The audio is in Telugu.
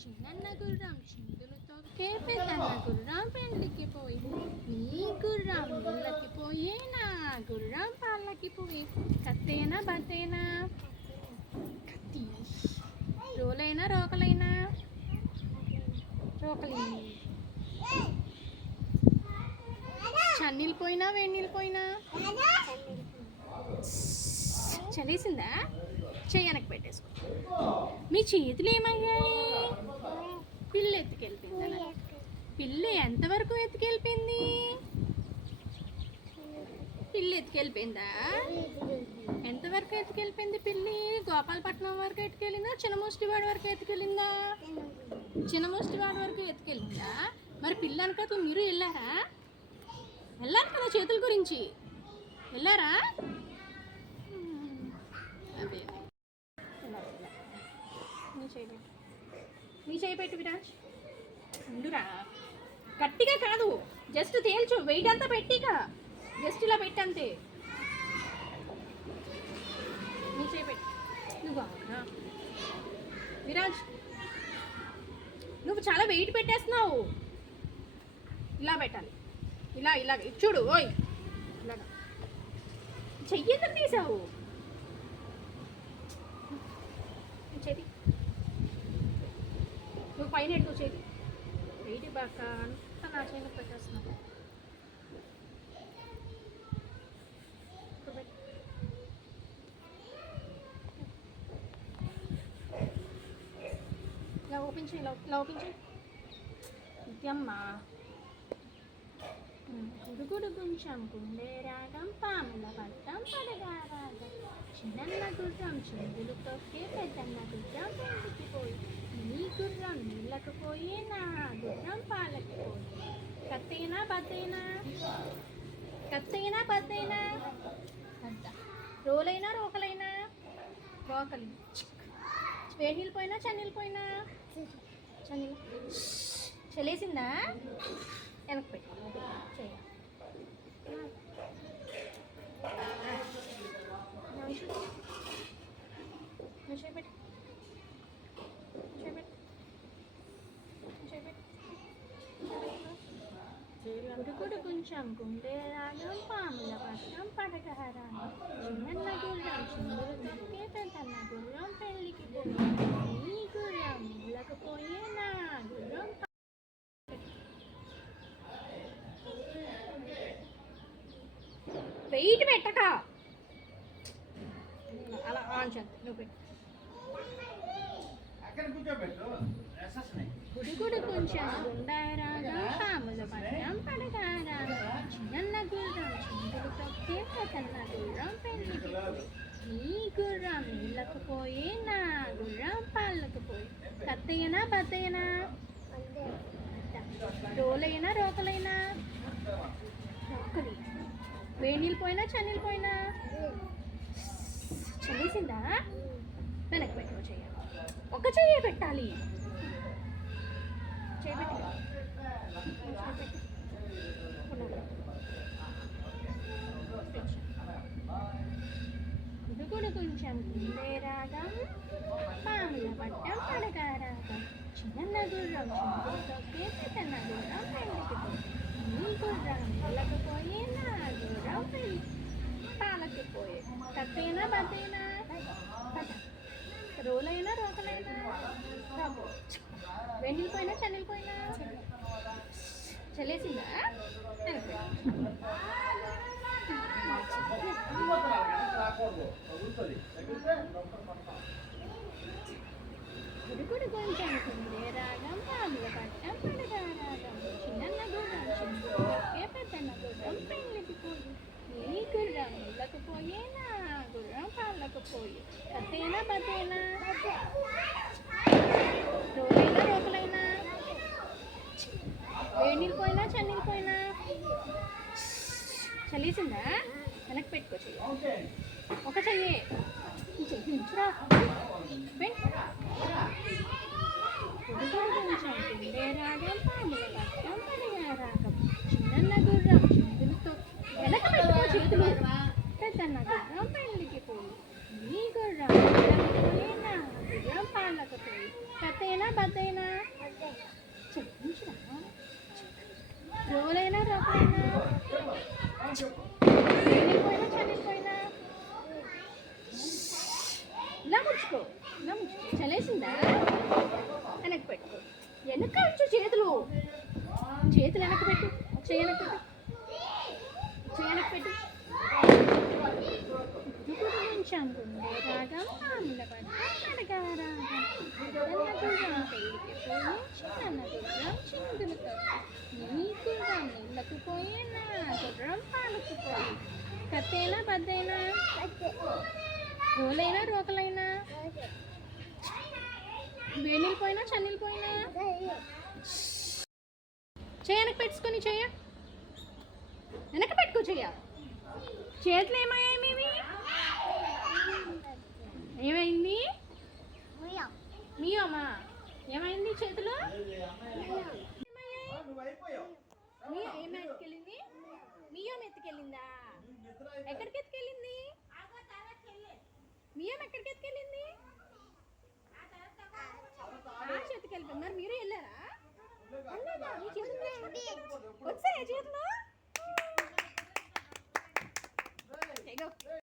చిన్న గుర్రం చిందులు తొక్కే పెద్దన్న గుర్రం పెళ్ళికి పోయి నీ గుర్రం నీళ్ళకి పోయి నా గుర్రం పాలకి పోయి కత్తేనా బత్తేనా కత్తి రోలైనా రోకలైనా రోకలి చన్నీళ్ళు పోయినా వేడి నీళ్ళు పోయినా చలేసిందా చెయ్యనకు పెట్టేసుకో మీ చేతులు ఏమయ్యాయి పిల్ల ఎత్తుకెళ్ళిపోయిందా పిల్ల ఎంతవరకు ఎత్తుకెళ్ళిపోయింది పిల్ల ఎత్తుకెళ్ళిపోయిందా ఎంతవరకు ఎత్తుకెళ్ళిపోయింది పిల్లి గోపాలపట్నం వరకు ఎత్తుకెళ్ళిందా చిన్నముష్టివాడి వరకు ఎత్తుకెళ్ళిందా చిన్నముష్టివాడి వరకు ఎత్తుకెళ్ళిందా మరి పిల్ల అనుకో మీరు వెళ్ళారు కదా చేతుల గురించి వెళ్ళారా అదే నీ చేయి పెట్టు విరాజ్ ఉండురా గట్టిగా కాదు జస్ట్ తేల్చు వెయిట్ అంతా పెట్టిగా జస్ట్ ఇలా పెట్టంతే నీ చేయి పెట్టు నువ్వు విరాజ్ నువ్వు చాలా వెయిట్ పెట్టేస్తున్నావు ఇలా పెట్టాలి ఇలా ఇలా చూడు ఓయ్ ఇలాగా చెయ్యి ఎందుకు తీసావు చెయ్యి నువ్వు పైన ఎట్టు చెయ్యి వెయిట్ బాగా అంతా నా చేయను పెట్టేస్తున్నావు ఇలా ఓపెన్ చేయి ఇలా ఓపెన్ చేయి ఇదమ్మా గుడుగుడు గుంచం గుండె రాగం పాముల పట్టం పడగా రాగం చిన్న గుర్రం చిందులు తొక్కే పెద్దన్న గుర్రం పెళ్ళికి పోయి నీ గుర్రం నీళ్ళకు పోయి నా గుర్రం పాలకి పోయి కత్తేనా బత్తేనా కత్తేనా బత్తేనా రోలైనా రోకలైనా రోకలి వేడి నీళ్ళు పోయినా చన్నీళ్ళు పోయినా చన్నీళ్ళు చలేసిందా వెనక్కి పెట్టి చేయాలి గుడుగుడు కొంచెం గుండె రాగం పాముల పట్టం పడగరాగం చిన్న గుర్రం చిందులు తొక్కే పెద్దన్న గుర్రం పెళ్ళికి పోయి నీ గుర్రం నీళ్ళకు పోయి నా గుర్రం వెయిట్ పెట్టక అలా ఆన్ చేద్దాం నువ్వు పెట్టు గుడిగుడు కొంచెం గుండారాగా పాముల పట్టం పడగారాగా చిన్న గుర్రం చిందులు తొక్కే పెద్దన్న గుర్రం పెళ్ళికి నీ గుర్రం నీళ్ళకు పోయి నా గుర్రం పాలకు పోయి కత్తయ్యనా బత్తయ్యనా రోలైనా రోకలైనా రోకలి వేడి నీళ్ళు పోయినా చన్నీళ్ళు పోయినా చల్లేసిందా వెనక్కి పెట్టుకో చెయ్యి ఒక చెయ్యి పెట్టాలి గుడుగుడు కొంచెం గుండె రాగం పాముల పట్టం పడగా రాగం చిన్న గుర్రం చిందులు తొక్కే పెద్దన్న గుర్రం పెళ్ళికి పోయి నీ గుర్రం నీళ్ళకు పోయి నా గుర్రం పాలకి పోయి కత్తేనా బత్తేనా రోలైనా రోకలైనా వెన్నీళ్ళు పోయినా చన్నీళ్ళు పోయినా చల్లేసిందా గుడిగుడి కొంచెం కుండే రాగం పాముల పట్టం పడగా రాగం చిన్న గుర్రం చిందుకే పెద్దన్న గుర్రం పెళ్ళికి పోయి నీ గుర్రం నీళ్ళకు పోయి నా గుర్రం పాలకు పోయి కత్తేనా బత్తేనా రోలైనా రోకలైనా వేడి నీళ్ళు పోయినా చన్నీళ్ళు పోయినా చల్లేసిందా వెనక్కి పెట్టుకో చెయ్యి ఒక చెయ్యి చెయ్యించురా కొంచెం కుండే రాగం పాముల పట్టం పడగా రాగం చిన్న గుర్రం చిందులతో వెనక పెట్టుకో చేతులు పెద్దన్న గుర్రం పెళ్ళికి పోయి నీ గుర్రం పాలకు పోయి కథైనా బద్దైనా చెప్పించురా రోలైనా రోకలైనా వెళ్ళిపోయినా చనిపోయినా ఇలా ముడుచుకో చలేసిందా వెనక్కి పెట్టుకో వెనక ఉంచు చేతులు వెనక్కి పెట్టు చేయి వెనక్కి పెట్టు కొంచెం గుండె రాగం పాముల పడ్డ చిందులతో నీ గుర్రం నీళ్ళకు పోయినా గుర్రం పాలుకుపోయి కత్తైనా బద్దైనా రోలైనా రోకలైనా వేణిలిపోయినా చన్నీళ్ళిపోయినా వెనక్కి పెట్టుకొని వెనక్కి పెట్టుకో చేతులు ఏమయ్యాయి మీవి ఏమైంది మీయమ్మా ఏమైంది చేతులు ఏం ఎత్తుకెళ్ళింది మీయం ఎత్తుకెళ్ళిందా ఎక్కడికి ఎత్తుకెళ్ళింది మీయం ఎక్కడికి ఎత్తుకెళ్ళింది ఎత్తుకెళ్ళిపోయింది మరి మీరు వెళ్ళారా మీ చేతులు వచ్చాయా చేతులు